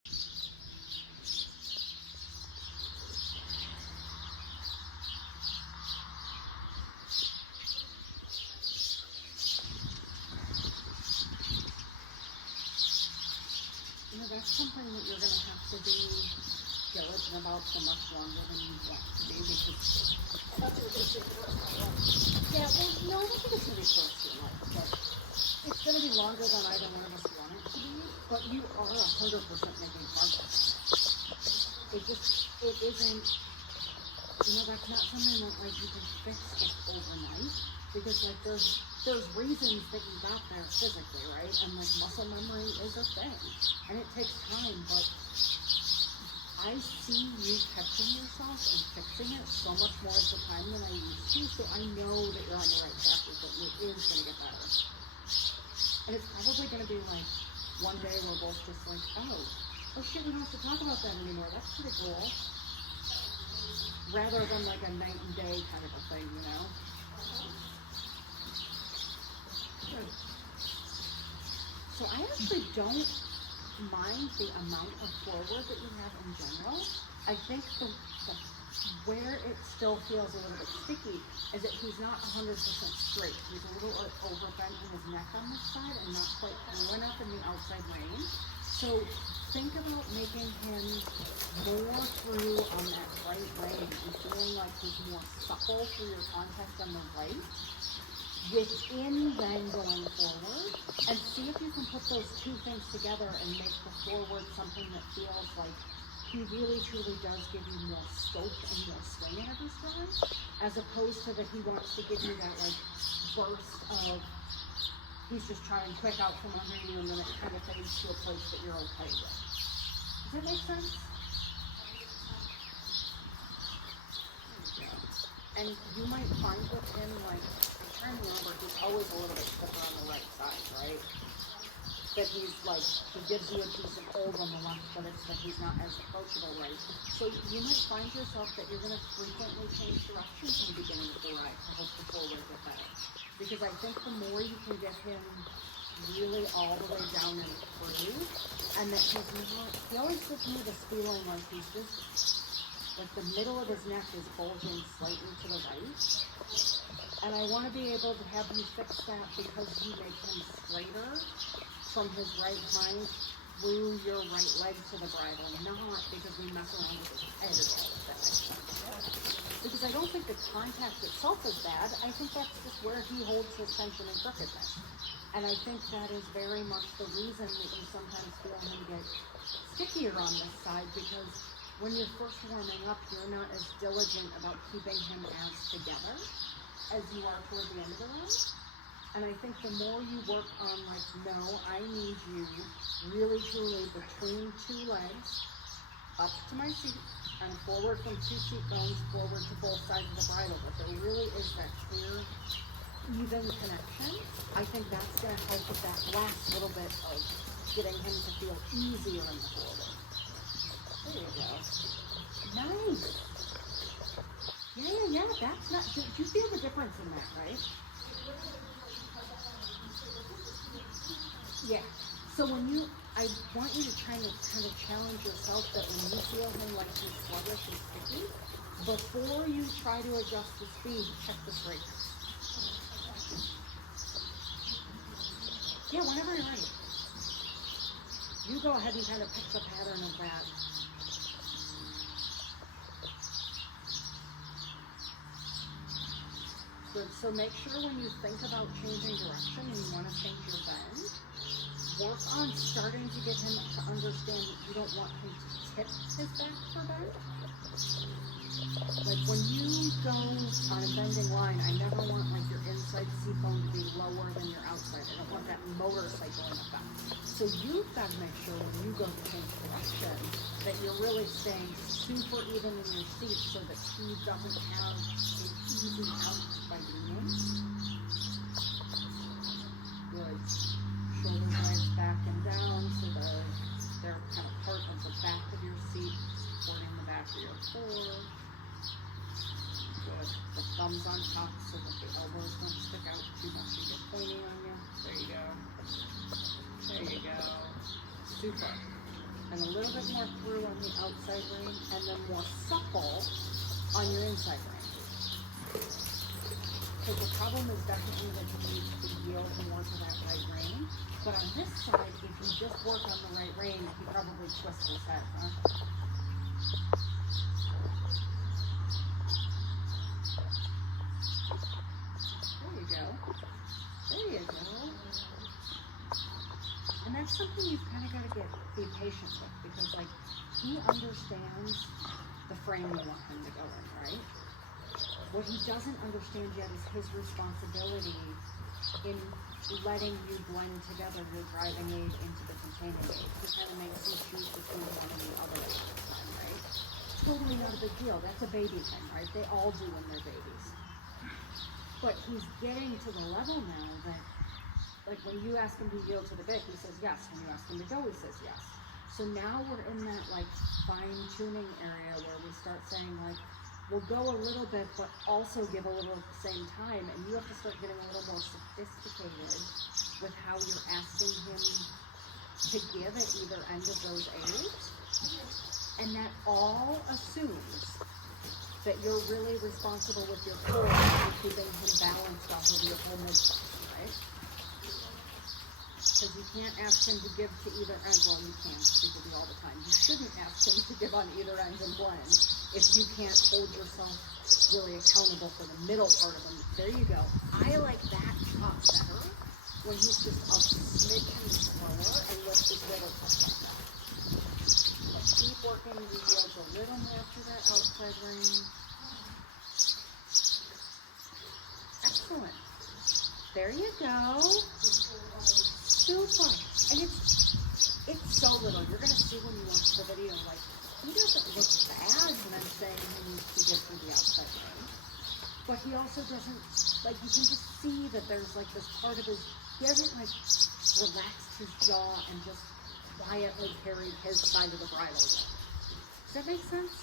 You know, that's something that you're going to have to be diligent about for much longer than you want to be, because that's what this is. Yeah, well, no, I don't think it's going to be close to your life, but it's going to be longer than either one of us want it to be, but you are 100% making progress. It isn't, you know, that's not something that, like, you can fix just overnight, because, like, there's reasons that you got there physically, right? And, like, muscle memory is a thing, and it takes time, but I see you catching yourself and fixing it so much more of the time than I used to, so I know that you're on the right track with it, and it is going to get better. And it's probably going to be like, one day we're both just like, oh shit, we don't have to talk about that anymore, that's pretty cool. Rather than like a night and day kind of a thing, you know? Good. So I actually don't mind the amount of forward that you have in general. I think the where it still feels a little bit sticky is that he's not 100% straight. He's a little like overbent in his neck on this side and not quite through enough in the outside lane. So think about making him more through on that right lane and feeling like he's more supple through your contact on the right, within then going forward, and see if you can put those two things together and make the forward something that feels like he really truly does give you more scope and more swing at every stride, as opposed to that he wants to give you that like burst of he's just trying quick out from under you and then it kind of fades to a place that you're okay with. Does that make sense? And you might find with him, like, I'm trying to remember, he's always a little bit stiffer on the right side, right? That he's like, he gives you a decent hold on the left, but it's that he's not as approachable, right? So you might find yourself that you're going to frequently change directions in the beginning of the ride to help the forward get better. Because I think the more you can get him really all the way down and through, and that he's not, he always gives me this feeling like he's just, like the middle of his neck is bulging slightly to the right. And I want to be able to have you fix that because you make him straighter from his right hind through your right leg to the bridle, not because we mess around with his head at all, if that makes sense. Because I don't think the contact itself is bad, I think that's just where he holds his tension and crookedness. And I think that is very much the reason that you sometimes feel him get stickier on this side, because when you're first warming up, you're not as diligent about keeping him as together as you are toward the end of the round. And I think the more you work on, like, no, I need you really truly between two legs, up to my seat, and forward from two seat bones, forward to both sides of the bridle, but there really is that clear, even connection. I think that's going to help with that last little bit of getting him to feel easier in the forward. There you go. Nice. Yeah, that's not, do you feel the difference in that, right? Yeah. So when you, I want you to kind of challenge yourself that when you feel him like he's sluggish and sticky, before you try to adjust the speed, check the straightness. Yeah, whenever you're ready. You go ahead and kind of pick the pattern of that. Good. So make sure when you think about changing direction and you want to change your bend, work on starting to get him to understand that you don't want him to tip his back for bend. Like when you go on a bending line, I never want like your inside seat bone to be lower than your outside. I don't want that motorcycling effect. So you've got to make sure when you go to change direction that you're really staying super even in your seat so that he doesn't have an easy out by leaning. Good. Shoulder blades back and down so they're kind of part of the back of your seat, supporting the back of your core. Good. The thumbs on top so that the elbows don't stick out too much and get pointy on you. There you go. There you go. Super. and a little bit more through on the outside rein, and then more supple on your inside rein. So the problem is definitely that you need to yield more to that right rein. But on this side, if you just work on the right rein, you probably twist his head, huh? There you go. There you go. And that's something you've kind of got to be patient with, because like he understands the frame you want him to go in, right? What he doesn't understand yet is his responsibility in letting you blend together your driving aid into the containing aid. He kind of makes you choose between one and the other at the time, right? Totally not a big deal. That's a baby thing, right? They all do when they're babies. But he's getting to the level now that, like when you ask him to yield to the bit, he says yes. When you ask him to go, he says yes. So now we're in that like fine-tuning area where we start saying like, we'll go a little bit, but also give a little at the same time. And you have to start getting a little more sophisticated with how you're asking him to give at either end of those aids. And that all assumes that you're really responsible with your core for keeping him balanced off of your whole midline, right? Because you can't ask him to give to either end. Well, you can, because you do all the time. You shouldn't ask him to give on either end and blend if you can't hold yourself really accountable for the middle part of him. There you go. I like that shot better when he's just a smidgen slower and lifts his little touch like that. But keep working the yields a little more to that outside rein. Excellent. There you go. Super. And it's so little. You're gonna see when you watch the video, like he doesn't look bad when I'm saying he needs to get through the outside rein. But he also doesn't, like you can just see that there's like this part of his, he hasn't like relaxed his jaw and just quietly carried his side of the bridle yet. Does that make sense?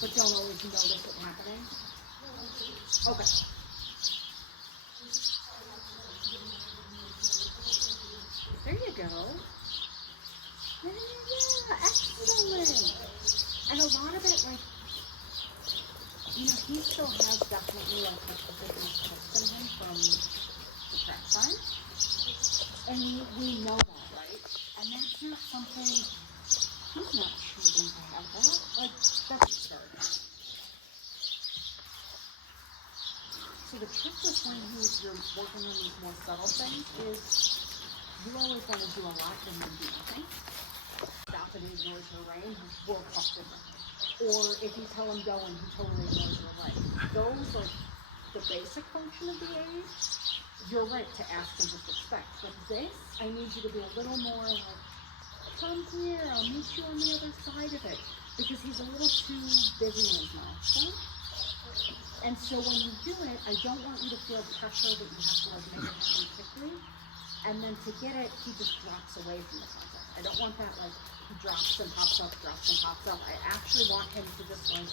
But don't always notice it happening. Okay. There you go. Yeah, excellent. And a lot of it, like, you know, he still has definitely like a different tips in him from the track time. And we know that, right? And that's not something, he's not choosing to have that. Like, that's absurd. So the trick with when you're working on these more subtle things is you always want to do a lot and then do nothing. Stop and ignores your rein, he will talk differently. Or if you tell him go and he totally ignores your leg. Those are the basic function of the aid. You're right to ask and just expect. But this, I need you to be a little more like, come here, I'll meet you on the other side of it. Because he's a little too busy in his mouth, right? And so when you do it, I don't want you to feel pressure that you have to like make it happen quickly. And then to get it, he just drops away from the contact. I don't want that like, he drops and pops up, drops and pops up. I actually want him to just like,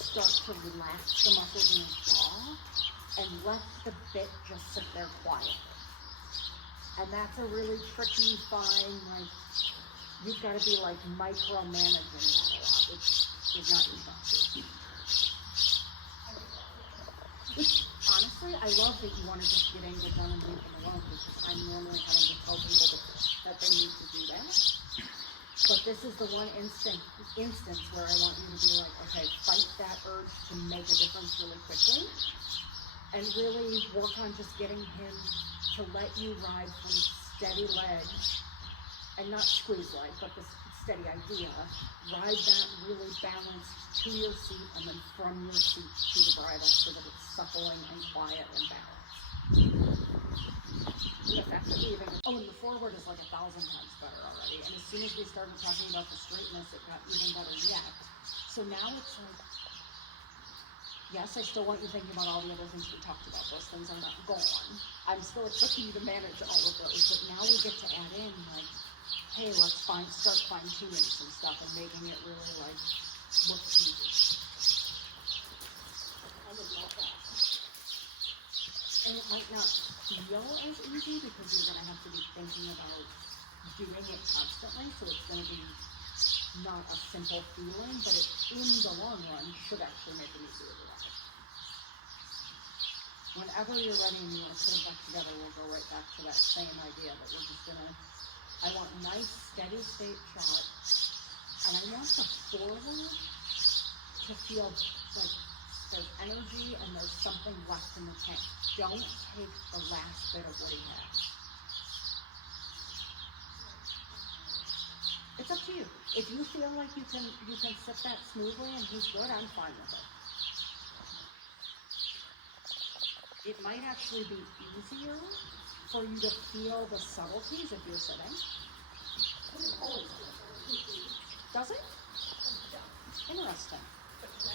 start to relax the muscles in his jaw and let the bit just sit there quiet. And that's a really tricky, fine, like, you've got to be like micromanaging that a lot, which is not your job. Which, honestly, I love that you want to just get in, get done, and leave them alone, because I'm normally having to tell people that they need to do that. But this is the one instance where I want you to be like, okay, fight that urge to make a difference really quickly, and really work on just getting him to let you ride from steady leg, and not squeeze leg, but the steady idea, ride that really balanced to your seat and then from your seat to the bridle so that it's suppling and quiet and balanced. The fact that we even, and the forward is like 1,000 times better already. And as soon as we started talking about the straightness, it got even better yet. So now it's like, yes, I still want you thinking about all the other things we talked about. Those things are not gone. I'm still expecting you to manage all of those, but now we get to add in like, hey, let's start fine-tuning some stuff and making it really, like, look easy. I would love that. And And it might not feel as easy because you're gonna have to be thinking about doing it constantly, so it's gonna be not a simple feeling, but it, in the long run, should actually make it easier to watch. Whenever you're ready and you want to put them back together, we'll go right back to that same idea that we're just gonna, I want nice, steady state shot, and I want the forward to feel like there's energy and there's something left in the tank. Don't take the last bit of what he has. It's up to you. If you feel like you can sit that smoothly and he's good, I'm fine with it. It might actually be easier for you to feel the subtleties if you're sitting. Does it? Interesting. I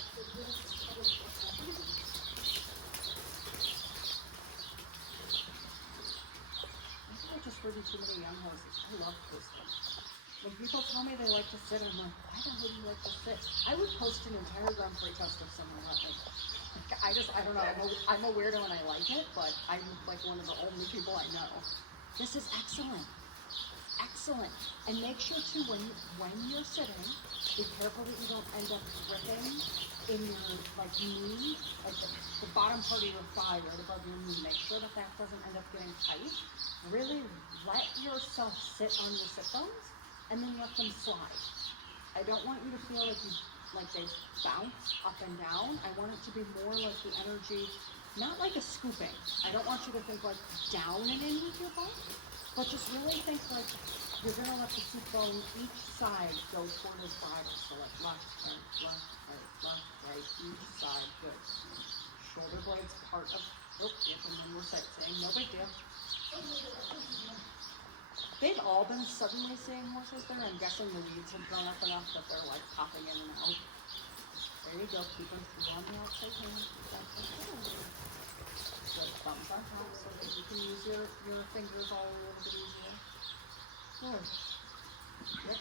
think I just heard too many young horses. I love posting. When people tell me they like to sit, I'm like, why the hell do you like to sit? I would post an entire Grand Prix test if someone let me. I don't know, I'm a weirdo and I like it, but I'm like one of the only people I know. This is excellent. Excellent. And make sure too, when you're sitting, be careful that you don't end up gripping in your like knee, like the bottom part of your thigh right above your knee. Make sure that doesn't end up getting tight. Really let yourself sit on your sit bones and then let them slide. I don't want you to feel like they bounce up and down. I want it to be more like the energy, not like a scooping. I don't want you to think like down and in with your bone, but just really think like you're gonna let the seat bone each side go toward his body. So like left, right, each side, good. Shoulder blades part of, we're saying no big deal. They've all been suddenly seeing horses there. I'm guessing the weeds have grown up enough that they're like popping in and out. There you go, keep them through on the outside hand. Good, thumbs on top so that you can use your fingers all a little bit easier. Good. Yep.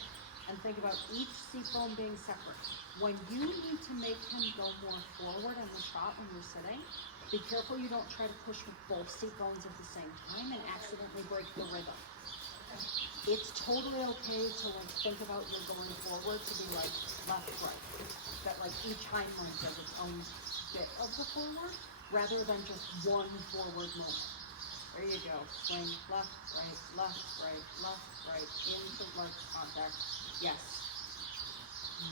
And think about each seat bone being separate. When you need to make him go more forward in the trot when you're sitting, be careful you don't try to push with both seat bones at the same time and accidentally break the rhythm. It's totally okay to like think about your going forward to be like left, right. That like each hind leg does its own bit of the forward rather than just one forward moment. There you go. Swing left, into leg contact. Yes.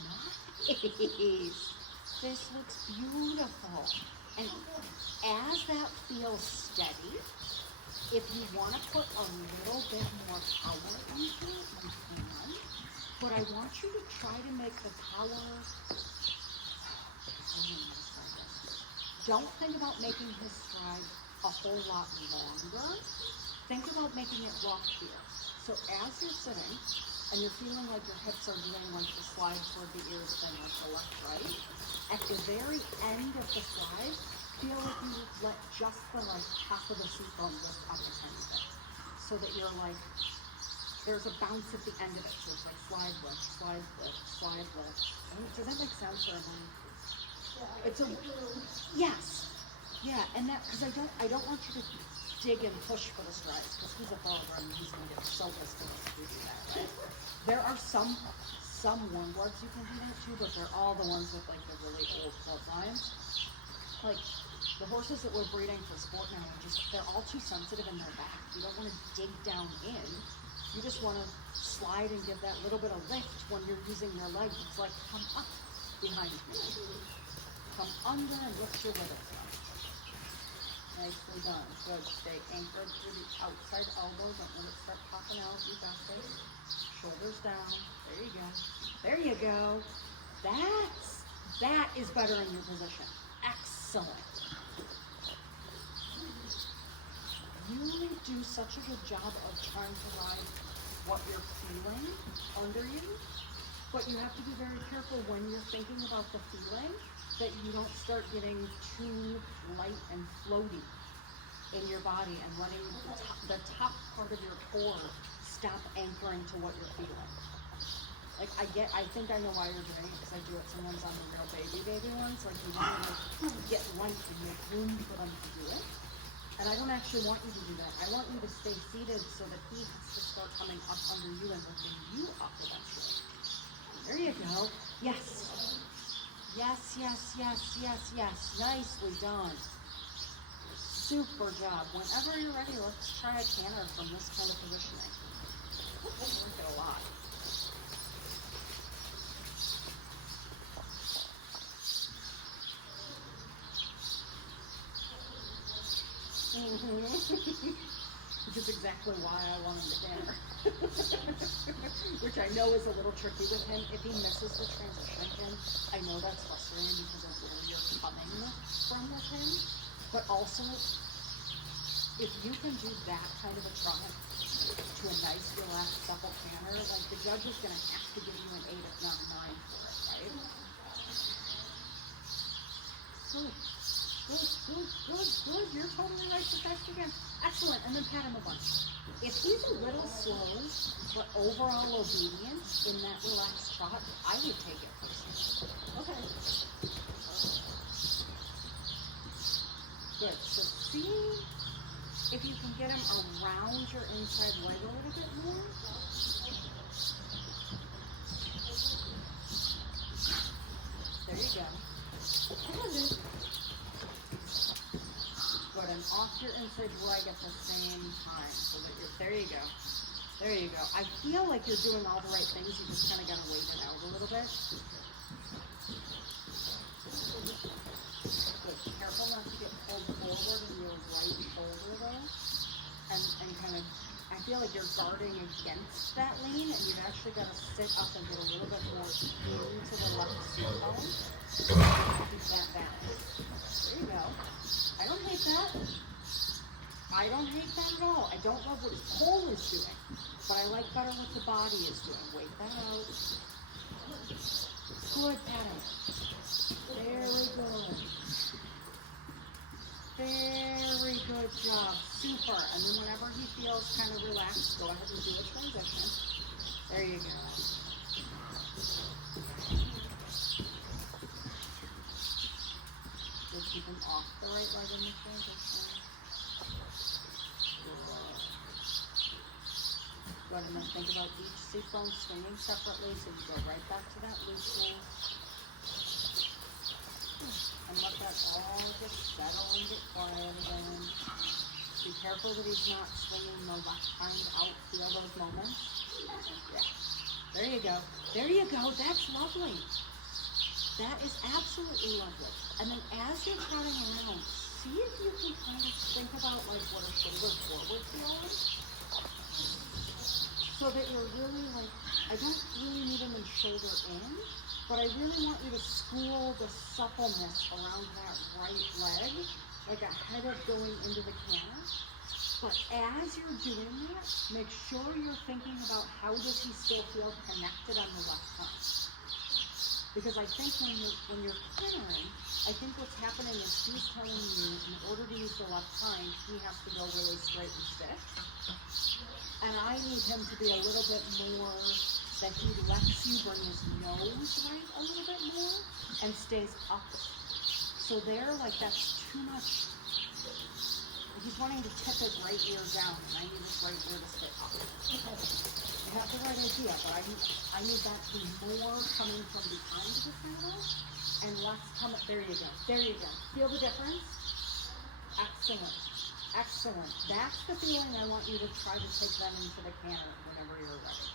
Nice. This looks beautiful. And as that feels steady, if you want to put a little bit more power into it, you can. But I want you to try to make the power. Don't think about making his stride a whole lot longer. Think about making it rock here. So as you're sitting and you're feeling like your hips are doing like the slide toward the ears thing, like the left, right, at the very end of the slide, feel like you let just the like half of the seat bone lift up a tiny bit. So that you're like, there's a bounce at the end of it. So it's like slide lift, slide lift, slide lift. Does that make sense for everyone? It's a, yes. Yeah, and that, because I don't want you to dig and push for the strides, because he's a thrower and he's going to get so pissed at us if we do that, right? There are some warmboards you can do that too, but they're all the ones with like the really old bloodlines. Like, the horses that we're breeding for sport now are just, they're all too sensitive in their back. You don't want to dig down in. You just want to slide and give that little bit of lift when you're using your legs. It's like, come up behind me. Come under and lift your wiggles up. Nicely done. Good. Stay anchored through the outside elbow. Don't let it start popping out. You got this. Shoulders down. There you go. There you go. That is better in your position. Excellent. You do such a good job of trying to ride what you're feeling under you, but you have to be very careful when you're thinking about the feeling that you don't start getting too light and floaty in your body and letting the top part of your core stop anchoring to what you're feeling. Like I think I know why you're doing it, because I do it sometimes on the real baby ones. Like you want to get light and make room for them to do it. And I don't actually want you to do that. I want you to stay seated so that he has to start coming up under you and lifting you up eventually. There you go. Yes. Yes, yes, yes, yes, yes. Nicely done. Super job. Whenever you're ready, let's try a canter from this kind of positioning. I like it a lot. Which is exactly why I wanted the canter. Which I know is a little tricky with him. If he misses the transition again, I know that's frustrating because of where you're coming from with him. But also, if you can do that kind of a trot to a nice, relaxed, supple canter, like the judge is going to have to give you an 8 if not a 9 for it, right? Good. Good, good, good, good. You're totally right to test again. Excellent. And then pat him a bunch. If he's a little slow, but overall obedient in that relaxed trot, I would take it personally. Okay. Good. So see if you can get him around your inside leg a little bit more. There you go. Good. Good, and off your inside leg at the same time, so that you're, there you go. There you go. I feel like you're doing all the right things, you just kind of got to wait it out a little bit. Good, careful not to get pulled forward in your right shoulder though, and kind of, I feel like you're guarding against that lean, and you've actually got to sit up and get a little bit more into the left seat bone. Keep that balance. There you go. I don't hate that. I don't hate that at all. I don't love what his pole is doing, but I like better what the body is doing. Wait that out. Good pattern. Very good. Very good job. Super. And then whenever he feels kind of relaxed, go ahead and do a transition. There you go. We'll keep him off the right leg in the transition. Go ahead and then think about each seat bone swinging separately, so you go right back to that looseness. And let that all get settled and get quiet again. Be careful that he's not swinging the left hind out. Feel those moments? Yeah. There you go. There you go. That's lovely. That is absolutely lovely. And then as you're trotting around, see if you can kind of think about like what a shoulder forward feels. So that you're really like, I don't really need him in shoulder in, but I really want you to school the suppleness around that right leg, like ahead of going into the canter. But as you're doing that, make sure you're thinking about how does he still feel connected on the left side. Because I think when you're cantering, I think what's happening is he's telling you in order to use the left hind, he has to go really straight and stiff. And I need him to be a little bit more, that he lets you bring his nose right a little bit more and stays up. So there, like that's too much. He's wanting to tip his right ear down, and I need his right ear to stay up. Okay. You have the right idea, but I need that to be more coming from behind the saddle and less coming. There you go. There you go. Feel the difference? Excellent. Excellent. That's the feeling I want you to try to take them into the canter whenever you're ready.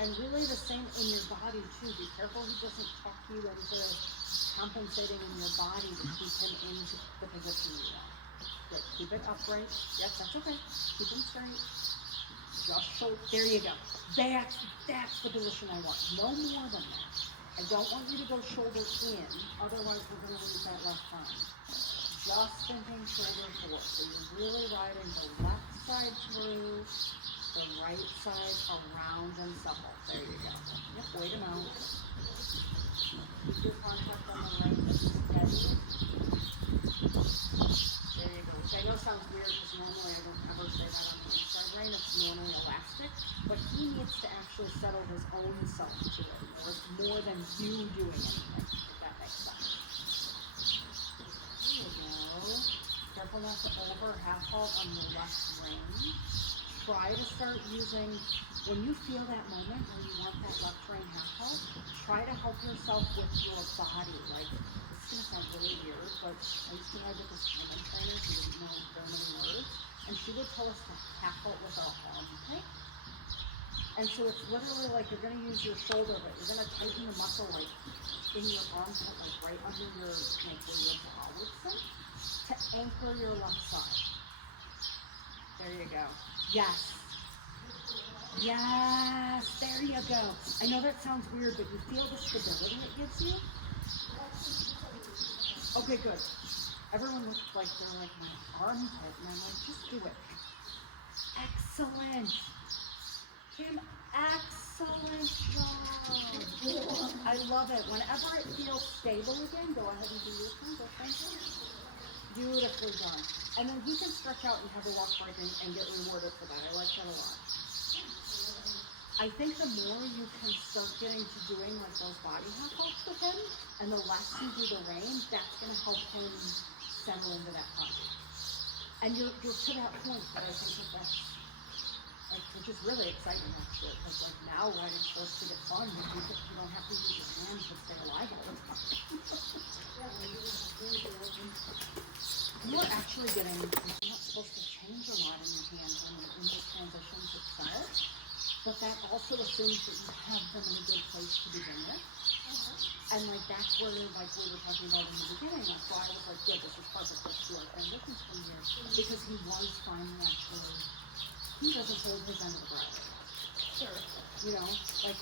And really the same in your body too. Be careful he doesn't tuck you into compensating in your body to keep him into the position you want. Good. Keep it upright. Yes, that's okay. Keep him straight. Just shoulder. There you go. That's the position I want. No more than that. I don't want you to go shoulder in, otherwise we're going to lose that left arm. Just thinking shoulder forward. So you're really riding the left side through, the right side around and supple. There you go. Yep, wait him out. Keep your contact on the right steady. There you go. Which I know sounds weird because normally I don't ever say that on the inside rein. It's normally elastic. But he needs to actually settle his own self to it. Or it's more than you doing anything, if that makes sense. mindfulness over half halt on your left rein. Try to start using, when you feel that moment where you want that left rein half halt, try to help yourself with your body. Like, it's gonna sound really weird, but I used to have this woman trainer who didn't know very many words, and she would tell us to half halt with our armpit. And so it's literally like you're gonna use your shoulder, but you're gonna tighten the muscle like in your armpit, like right under your, like where your jaw would sit, to anchor your left side. There you go. Yes. Yes, there you go. I know that sounds weird, but you feel the stability it gives you? Okay, good. Everyone looks like they're like my armpit, and I'm like, just do it. Excellent. Kim, excellent job. I love it. Whenever it feels stable again, go ahead and do your turn. Go thank you. Beautifully done. And then he can stretch out and have a walk break and get rewarded for that. I like that a lot. I think the more you can start getting to doing like those body half halts with him, and the less you do the rein, that's going to help him settle into that body. And you're to that point that I think that's like, which is really exciting actually, because like now riding starts to get fun, you don't have to use your hands to stay alive all the time. You're actually getting, you're not supposed to change a lot in your hands when you're in the transitions itself, but that also assumes that you have them in a good place to begin with. And like that's where like we were talking about in the beginning, like, so I was like, good, this is perfect, let's do our transitions from here, because he was finally actually, he doesn't hold his end of the bridle. Sure. You know, like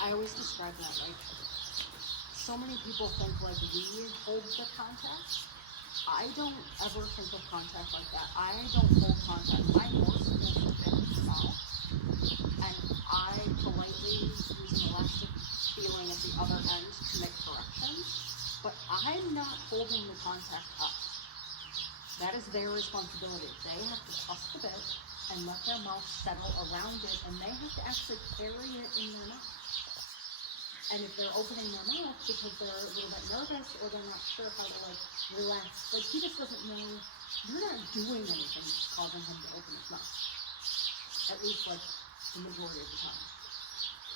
I always describe that like, so many people think like we hold the contact. I don't ever think of contact like that. I don't hold contact. My horse holds the bit of the mouth, and I politely use an elastic feeling at the other end to make corrections, but I'm not holding the contact up. That is their responsibility. They have to trust the bit and let their mouth settle around it, and they have to actually carry it in their mouth. And if they're opening their mouth because they're a little bit nervous or they're not sure how to like relax, like he just doesn't know, you're not doing anything that's causing him to open his mouth. At least like the majority of the time.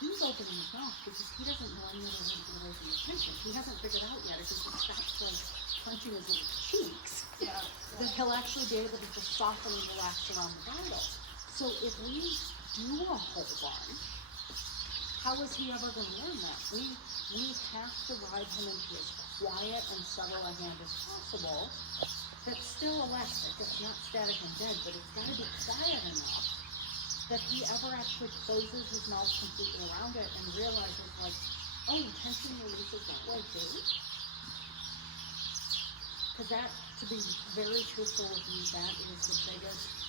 He's opening his mouth because he doesn't know any other way to get away from the tension. He hasn't figured out yet if he can stop like clenching his little cheeks, that he'll actually be able to just soften and relax around the bridle. So if we do a hold on, how is he ever going to learn that? We have to ride him into as quiet and subtle a hand as possible that's still elastic. It's not static and dead, but it's got to be quiet enough that he ever actually closes his mouth completely around it and realizes like, oh, tension releases that way too. Because that, to be very truthful with you, that is the biggest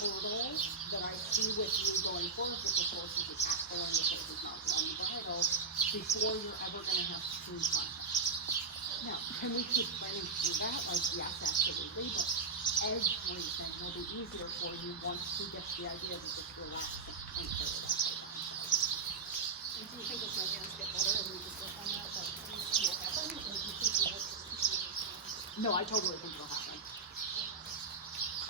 hurdle that I see with you going forward with the horse is you have to learn to put his mouth on the bridle before you're ever going to have true contact. Now, can we keep learning to do that? Like, yes, absolutely, but everything will be easier for you once he gets the idea to just relax and carry that whole on. And do you think as my hands get better and we just work on that will happen? Or do you think we'll just... No, I totally think it'll happen.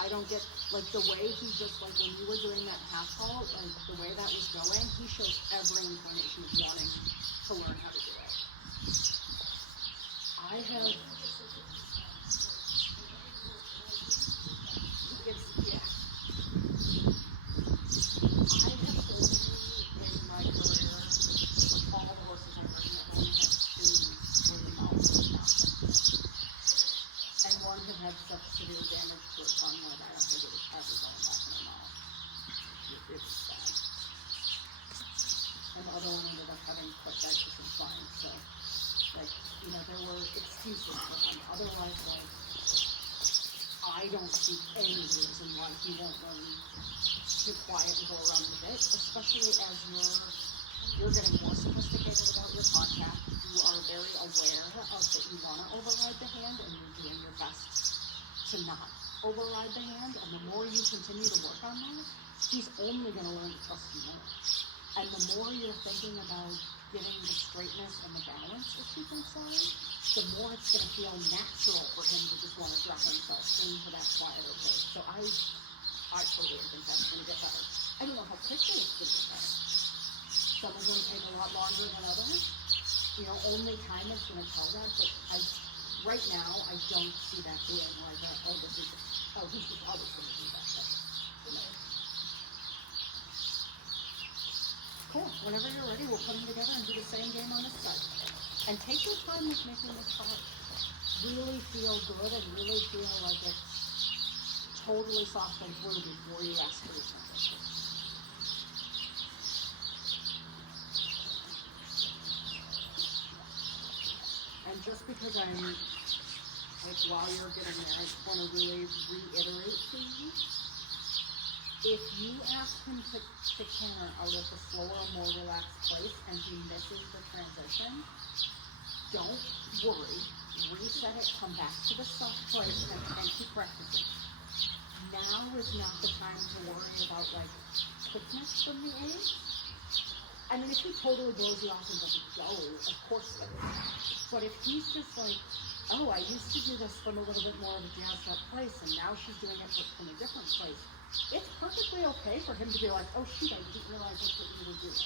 I don't get, like, the way he just, like, when you were doing that half halt, like, the way that was going, he shows every inclination of wanting to learn how to do it. I have, in my career, with all the horses I've ridden, I've only had two where the mouth was not. And one had had such severe damage to its tongue that I don't think it was ever going back in the mouth. It was bad. And the other one ended up having put that to some fine, so, like, you know, there were excuses for him. Otherwise, like, I don't see any reason why he won't learn to quiet and go around the bit, especially as you're getting more sophisticated about your contact. You are very aware of that you want to override the hand, and you're doing your best to not override the hand. And the more you continue to work on that, he's only going to learn to trust you more. And the more you're thinking about getting the straightness and the balance to keep inside, the more it's going to feel natural for him to just want to drop himself into that quieter place. So I totally think that's going to get better. I don't know how quickly it's going to get better. Some are going to take a lot longer than others. You know, only time is going to tell that, but right now, I don't see that being like, he's just always going to do that. But, no. Cool. Whenever you're ready, we'll put them together and do the same game on this side. And take your time with making the chart really feel good and really feel like it's totally soft and through before you ask for your transition. And just because I'm, like, while you're getting there, I just want to really reiterate to you, if you ask him to canter out of the slower, more relaxed place and he misses the transition, don't worry, reset it, come back to the soft place and keep practicing. Now is not the time to worry about, like, quickness from the aid. I mean, if he totally blows you off and doesn't go, of course it is. But if he's just like, oh, I used to do this from a little bit more of a jazzed up place, and now she's doing it from a different place, it's perfectly okay for him to be like, oh shoot, I didn't realize that's what you were doing.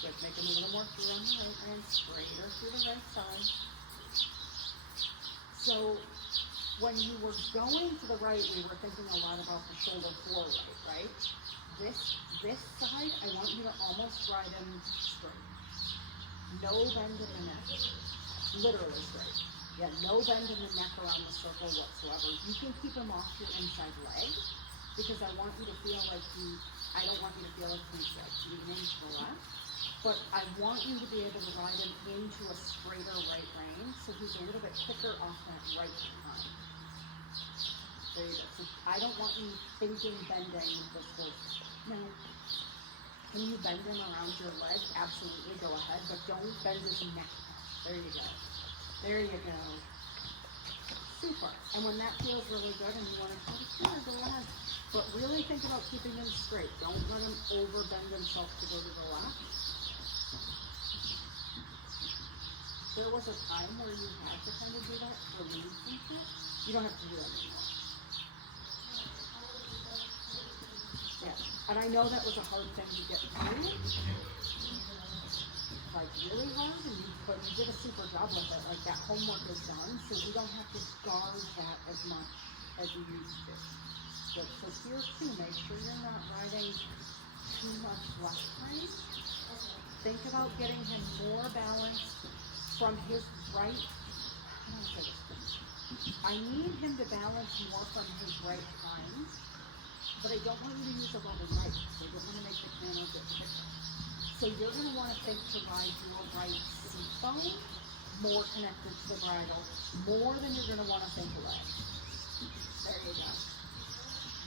Just make him a little more through on the right and straighter through the right side. So when you were going to the right, we were thinking a lot about the shoulder floor right? This side, I want you to almost ride him straight. No bend in the neck. Literally straight. Yeah, no bend in the neck around the circle whatsoever. You can keep him off your inside leg, because I want you to feel like I don't want you to feel like he's like leaning to the left, but I want you to be able to ride him into a straighter right lane, so he's a little bit quicker off that right behind. There you go. So I don't want you thinking bending this horse. Now, can you bend him around your leg? Absolutely, go ahead, but don't bend his neck. There you go. There you go. Super. And when that feels really good and you want to try to go ahead. But really think about keeping him straight. Don't let him overbend himself to go to the left. There was a time where you had to kind of do that for me. You don't have to do that anymore. Yeah. And I know that was a hard thing to get through. Like really hard, and you did a super job with it. Like that homework is done, so you don't have to guard that as much as you used to. Good. So here too, make sure you're not riding too much left rein. Think about getting him more balance from his right. How do I say this? I need him to balance more from his right hind, but I don't want you to use a lot of right, because I don't want to make the canter get thick. So you're going to want to think to ride your right seat bone more connected to the bridle, more than you're going to want to think leg. There you go.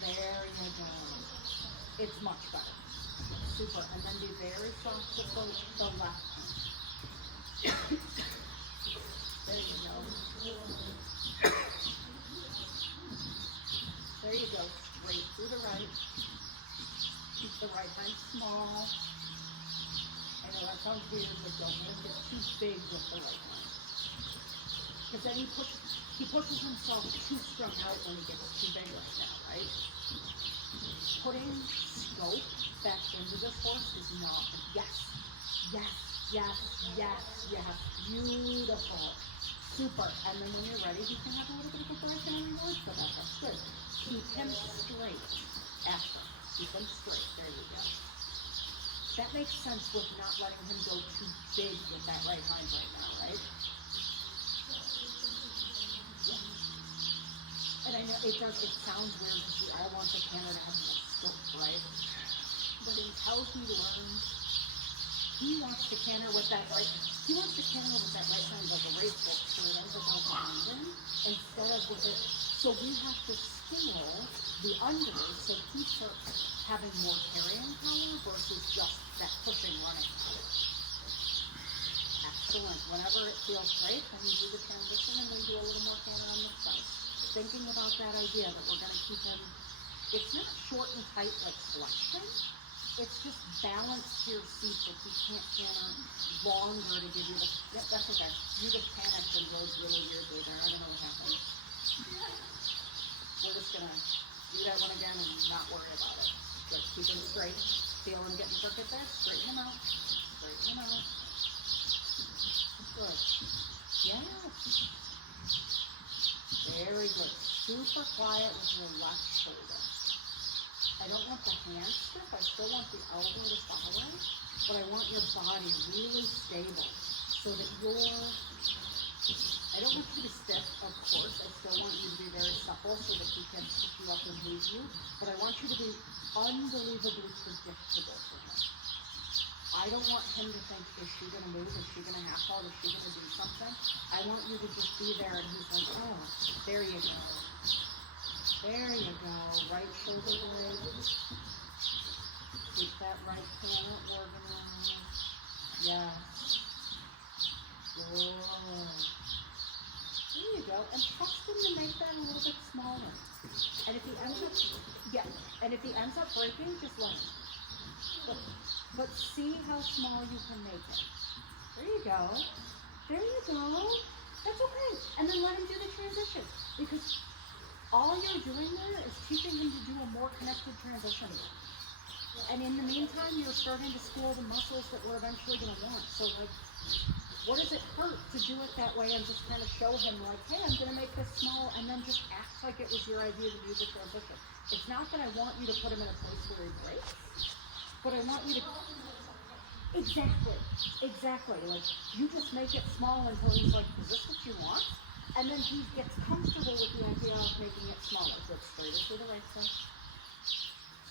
There you go. It's much better. Super. And then be very soft with the left. There you go. There you go. Straight through the right. Keep the right hand small. I know that sounds weird, but don't let him get too big with the right hand. Because then he pushes himself too strung out when he gets too big like that, right? Putting scope back into this horse is not, yes, beautiful, super. And then when you're ready, you can have a little bit of preparation and reward for that. That's good. Keep him straight after. Keep him straight. There you go. That makes sense with not letting him go too big with that right hind right now, right? And I know it sounds weird because we all want the canter to have more scope, right? But until he learns, he wants to canter with that right hind like a race horse, so it ends up moving instead of with it. So we have to steal the under so he starts having more carrying power versus just that pushing running power. Excellent. Whenever it feels great, then you do the transition and we do a little more canter on this side. Thinking about that idea that we're going to keep him, it's not short and tight like selection, it's just balance to your seat that he can't stand on longer to give you the, yep, that's okay. You just panicked and rode really weirdly there, I don't know what happened. We're just gonna do that one again and not worry about it. Just keep him straight. Feel him getting crooked there, straighten him out. Straighten him out. Good. Yes. Very good. Super quiet with your left shoulder. I don't want the hand stiff, I still want the elbow to follow, but I want your body really stable so that I don't want you to be stiff, of course, I still want you to be very supple so that he can pick you up and move you, but I want you to be unbelievably predictable for him. I don't want him to think, is she going to move, is she going to half hold, is she going to do something? I want you to just be there and he's like, oh, there you go. There you go, right shoulder blade. Keep that right hand organized. Yes. Good. There you go, and trust him to make that a little bit smaller. And if he ends up, breaking, just let him. But see how small you can make it. There you go. There you go. That's okay. And then let him do the transition. Because all you're doing there is teaching him to do a more connected transition. And in the meantime, you're starting to school the muscles that we're eventually going to want. So, like, what does it hurt to do it that way and just kind of show him, like, hey, I'm going to make this small, and then just act like it was your idea to do the transition. It's not that I want you to put him in a place where he breaks, but I want you to... Exactly. Like, you just make it small until he's like, is this what you want? And then he gets comfortable with the idea of making it smaller. Good, straighter to the right side.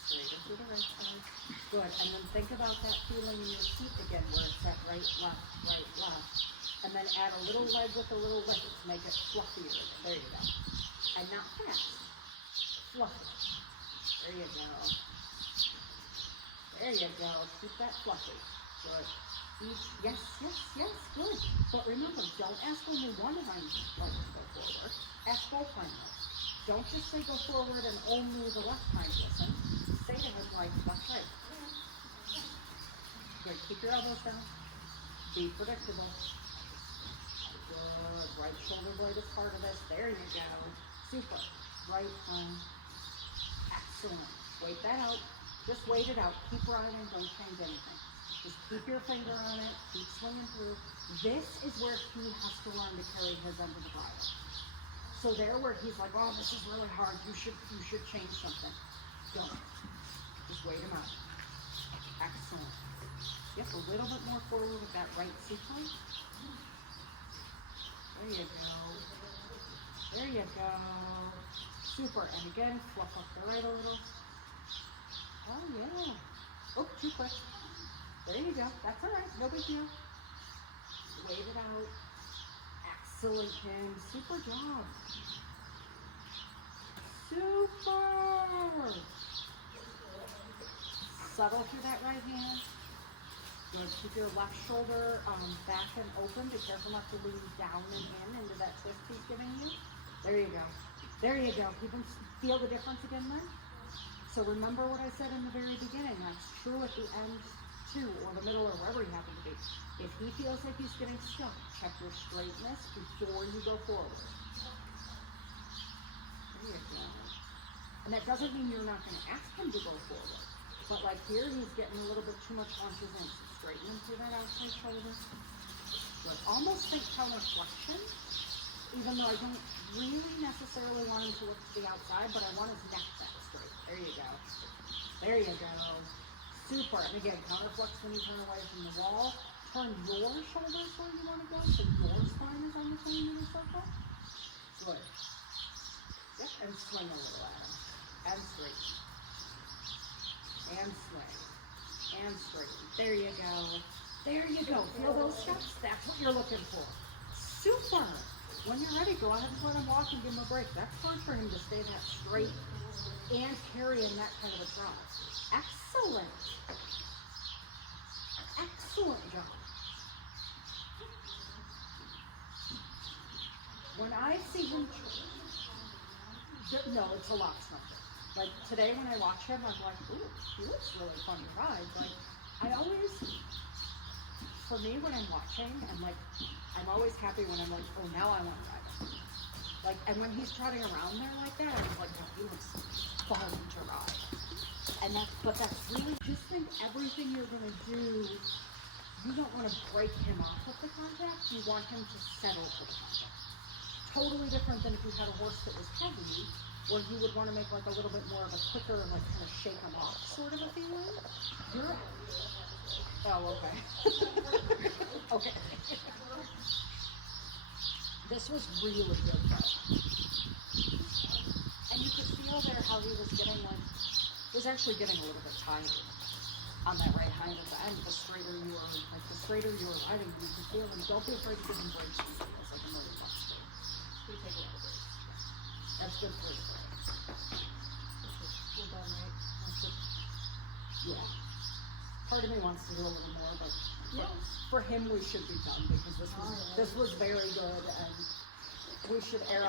Straighter to the right side. Good, and then think about that feeling in your seat again, where it's that right, left. And then add a little leg with a little lift to make it fluffier. There you go. And not fast. Fluffy. There you go. There you go. Keep that fluffy. Good. Yes, good. But remember, don't ask only one hind leg to go forward. Ask both hind legs. Don't just say go forward and only the left hind listen. Say to him like, left, right. Good. Keep your elbows down. Be predictable. Good. Right shoulder blade is part of this. There you go. Super. Right arm. Excellent. Wait that out. Just wait it out. Keep riding. Don't change anything. Just keep your finger on it, keep swinging through. This is where he has to learn to carry his end of the bridle. So there where he's like, oh, this is really hard, you should change something. Don't. Just wait him out. Excellent. Yep, a little bit more forward with that right sequence. There you go. There you go. Super. And again, fluff up the right a little. Oh, yeah. Oh, too quick. There you go. That's all right. No big deal. Wave it out. Excellent, Kim. Super job. Super. Subtle through that right hand. Good. Keep your left shoulder back and open. Be careful not to lean down and in into that twist he's giving you. There you go. There you go. Keep him feel the difference again there. So remember what I said in the very beginning. That's true at the end too, or the middle, or wherever you happen to be. If he feels like he's getting stuck, check your straightness before you go forward. There you go. And that doesn't mean you're not going to ask him to go forward. But like here, he's getting a little bit too much lunges in. So straighten him through that outside shoulder. Good. Almost think counter-flexion, even though I don't really necessarily want him to look to the outside, but I want his neck that straight. There you go. There you go. Super. And again, counterflex when you turn away from the wall. Turn your shoulders where you want to go, so your spine is on the same circle. Good. Yep, and swing a little at him. And straighten. And swing. And straighten. There you go. There you go. Feel those steps? That's what you're looking for. Super. When you're ready, go ahead and let him walk and give him a break. That's hard for him to stay that straight and carrying that kind of a trot. Excellent. Excellent job. When I see him, no, it's a lock snuffer. Like today when I watch him, I'm like, ooh, he looks really fun to ride. Like I always, for me when I'm watching, I'm always happy when I'm like, oh, now I want to ride him. Like, and when he's trotting around there like that, I'm like, no, he looks fun to ride. And but that's really, just think everything you're gonna do, you don't want to break him off of the contact. You want him to settle for the contact. Totally different than if you had a horse that was heavy, where you would want to make like a little bit more of a quicker, like kind of shake him off sort of a feeling. Oh, okay. Okay. This was really good though. And you could feel there how he was getting actually getting a little bit tired on that right hind at the end. The straighter you are riding, you can feel him. Don't be afraid to give him breaks. It's like a motor box. We take a little break. That's good for you. Well done, right? That's it. Yeah. Part of me wants to do a little more, but for him we should be done because this was very good, and we should err